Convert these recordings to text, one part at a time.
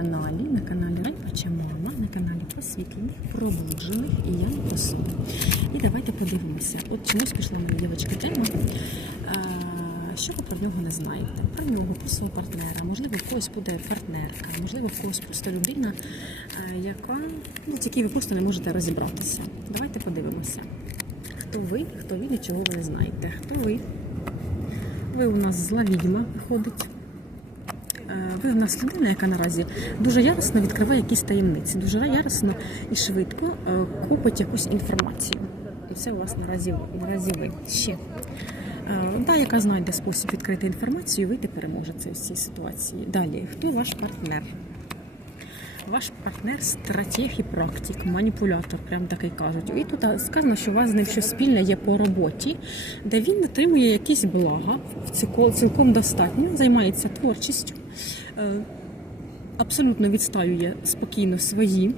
каналі, на каналі Райпача Мама, на каналі просвітлених, пробуджених і я не просу. І давайте подивимося. От чомусь пішла моя дівчинка тема. Що ви про нього не знаєте? Про нього, про свого партнера. Можливо, в когось буде партнерка, можливо, в когось просто людина, яка, ну, з якій ви просто не можете розібратися. Давайте подивимося. Хто ви, хто він і чого ви не знаєте. Хто ви? Ви у нас зла відьма виходить. Е, Ви в нас людина, яка наразі дуже яростно відкриває якісь таємниці, дуже яростно і швидко е, купить якусь інформацію. І це у вас наразі, наразі ви ще. Е, Та, яка знайде спосіб відкрити інформацію, і вийти переможеться з цієї ситуації. Далі, хто ваш партнер? Ваш партнер стратег і практик, маніпулятор, прям такий кажуть. І тут сказано, що у вас з ним щось спільне є по роботі, де він отримує якісь блага, цілком достатньо, займається творчістю, абсолютно відстаює спокійно свої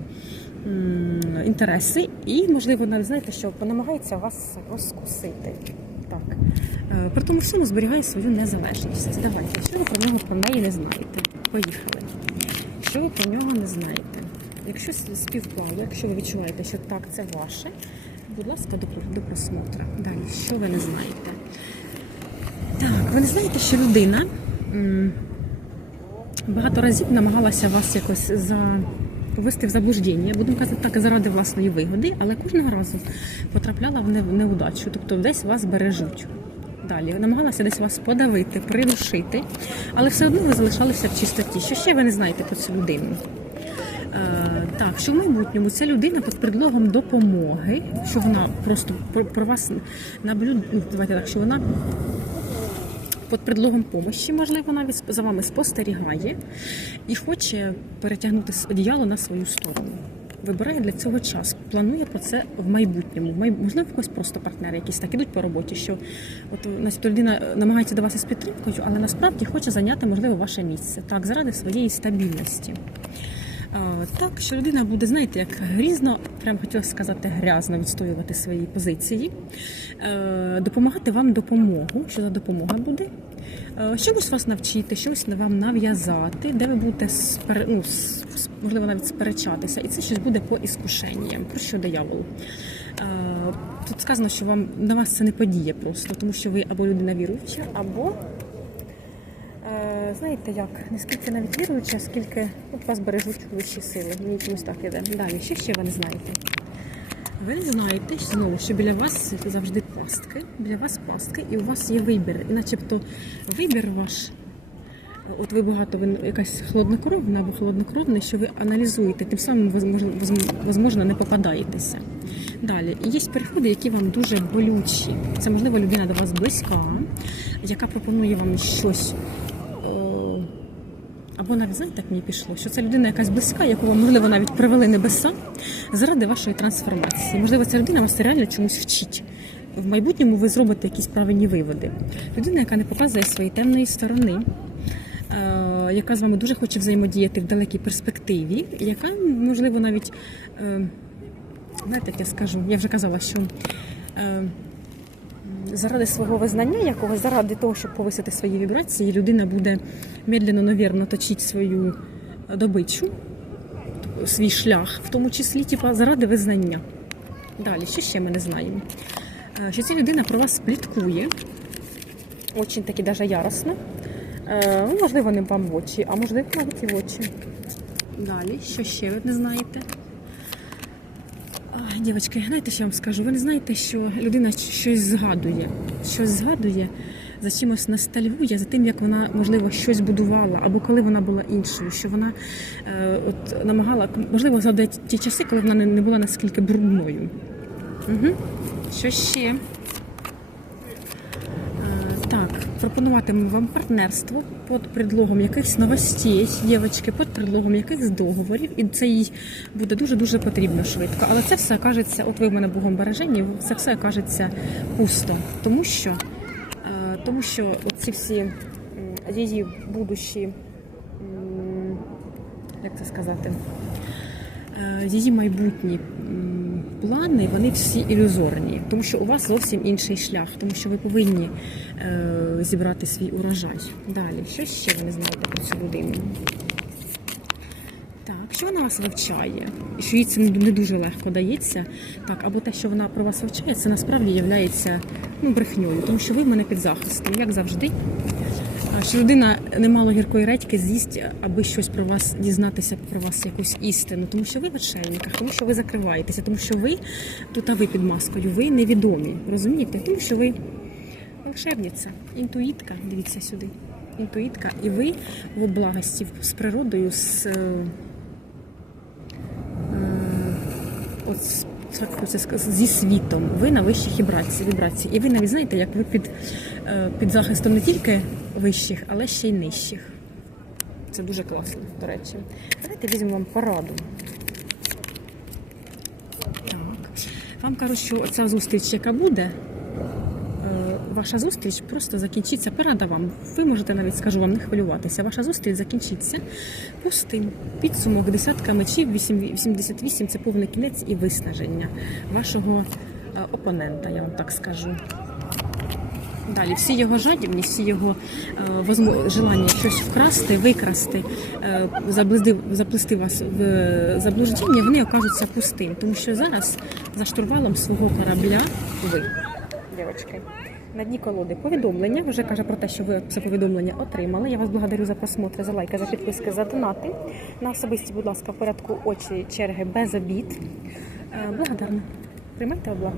інтереси і, можливо, навіть знаєте, що намагається вас розкусити. Так. Е, При тому всьому зберігає свою незалежність. Давайте, що ви про нього про неї не знаєте? Поїхали. Що ви про нього не знаєте? Якщо співпало, якщо ви відчуваєте, що так, це ваше, будь ласка, до, до просмотру. Далі, що ви не знаєте? Так, ви не знаєте, що людина багато разів намагалася вас якось. Повести в заблуждення, будемо казати так, заради власної вигоди, але кожного разу потрапляла в неудачу, тобто десь вас бережуть. Далі намагалася десь вас подавити, придушити, але все одно ви залишалися в чистоті. Що ще ви не знаєте про цю людину? Е, так, що в майбутньому ця людина під предлогом допомоги, що вона просто про, вас наблюд... ну, давайте так, що вона під предлогом помощі, можливо, навіть за вами спостерігає і хоче перетягнути одіяло на свою сторону. Вибирає для цього час, планує про це в майбутньому. Можливо, якось просто партнери якісь так ідуть по роботі, що от значить, людина намагається до вас із підтримкою, але насправді хоче зайняти, можливо, ваше місце. Так, заради своєї стабільності. Так, що людина буде, знаєте, як грізно, прям хотіла сказати, грязно відстоювати свої позиції, Е, допомагати вам допомогу. Що за допомога буде? Е, Чогось вас навчити, щось вам нав'язати, де ви будете спер... ну, можливо навіть сперечатися, і це щось буде по іскушенням. Про що диявол? Е, Тут сказано, що вам на вас це не подіє просто, тому що ви або людина віруюча, або знаєте як, не скільки навіть віруюча, скільки от вас бережуть вищі сили. Мені чомусь так іде. Далі, що ще ви не знаєте? Ви знаєте знову, що біля вас завжди пастки, біля вас пастки, і у вас є вибір. І начебто вибір ваш. От ви багато, ви якась хладнокровна або холоднокровний, що ви аналізуєте, тим самим ви возможно не попадаєтеся. Далі є переходи, які вам дуже болючі. Це можливо людина до вас близька, яка пропонує вам щось. Або навіть знаєте, як мені пішло, що це людина якась близька, яку вам можливо навіть привели небеса заради вашої трансформації. Можливо, ця людина вас реально чомусь вчить. В майбутньому ви зробите якісь правильні виводи. Людина, яка не показує своєї темної сторони, е, яка з вами дуже хоче взаємодіяти в далекій перспективі, яка, можливо, навіть, е, знаєте, як я скажу, я вже казала, що е, заради свого визнання якогось, заради того, щоб повисити свої вібрації, людина буде медленно, навірно, точити свою добичу, свій шлях, в тому числі, типа, заради визнання. Далі, що ще ми не знаємо? Е, Що ця людина про вас пліткує, очень таки даже яростно. Е, Ну, можливо, не вам в очі, а можливо, навіть і в очі. Далі, що ще ви не знаєте? Дівчатки, знаєте, що я вам скажу? Ви не знаєте, що людина щось згадує, щось згадує, за чимось ностальгує, за тим, як вона, можливо, щось будувала, або коли вона була іншою, що вона е, от, намагала, можливо, згадує ті часи, коли вона не, не була наскільки брудною. Угу. Що ще? Так, пропонуватиму вам партнерство під предлогом якихось новостей, дівчатки, під предлогом якихось договорів, і це їй буде дуже-дуже потрібно швидко. Але це все окажеться, от ви в мене Богом бережені, це все окажеться пусто. Тому що, е, тому що ці всі її будущі, як це сказати, е, її майбутні плани, вони всі ілюзорні, тому що у вас зовсім інший шлях, тому що ви повинні е, зібрати свій урожай. Далі, що ще ви не знаєте про цю людину? Якщо вона вас вивчає, що їй це не дуже легко дається, так, або те, що вона про вас вивчає, це насправді є ну, брехньою, тому що ви в мене під захистом, як завжди. Що людина немало гіркої редьки з'їсть, аби щось про вас дізнатися про вас якусь істину, тому що ви в очельниках, тому що ви закриваєтеся, тому що ви тут, а ви під маскою, ви невідомі, розумієте? Тому що ви волшебниця, інтуїтка, дивіться сюди. Інтуїтка, і ви в благості з природою, з, е, е, от, з- зі світом. Ви на вищих вібрації. І ви навіть знаєте, як ви під, е, під захистом не тільки вищих, але ще й нижчих. Це дуже класно, до речі. Давайте візьмемо вам пораду. Так. Вам кажуть, що ця зустріч, яка буде, ваша зустріч просто закінчиться. Порада вам. Ви можете навіть скажу вам не хвилюватися. Ваша зустріч закінчиться пустим. Підсумок десятка мечів, 8 88 це повний кінець і виснаження вашого е, опонента, я вам так скажу. Далі всі його жадібні, всі його е, желання щось вкрасти, викрасти, е, заблизди, заплести вас в е, заблуждення, вони окажуться пустим. Тому що зараз за штурвалом свого корабля ви, дівчатки, на дні колоди повідомлення вже каже про те, що ви це повідомлення отримали. Я вас благодарю за просмотр, за лайки, за підписки, за донати. На особисті, будь ласка, в порядку очі черги без обід. Е, Благодарна. Приймайте облагу.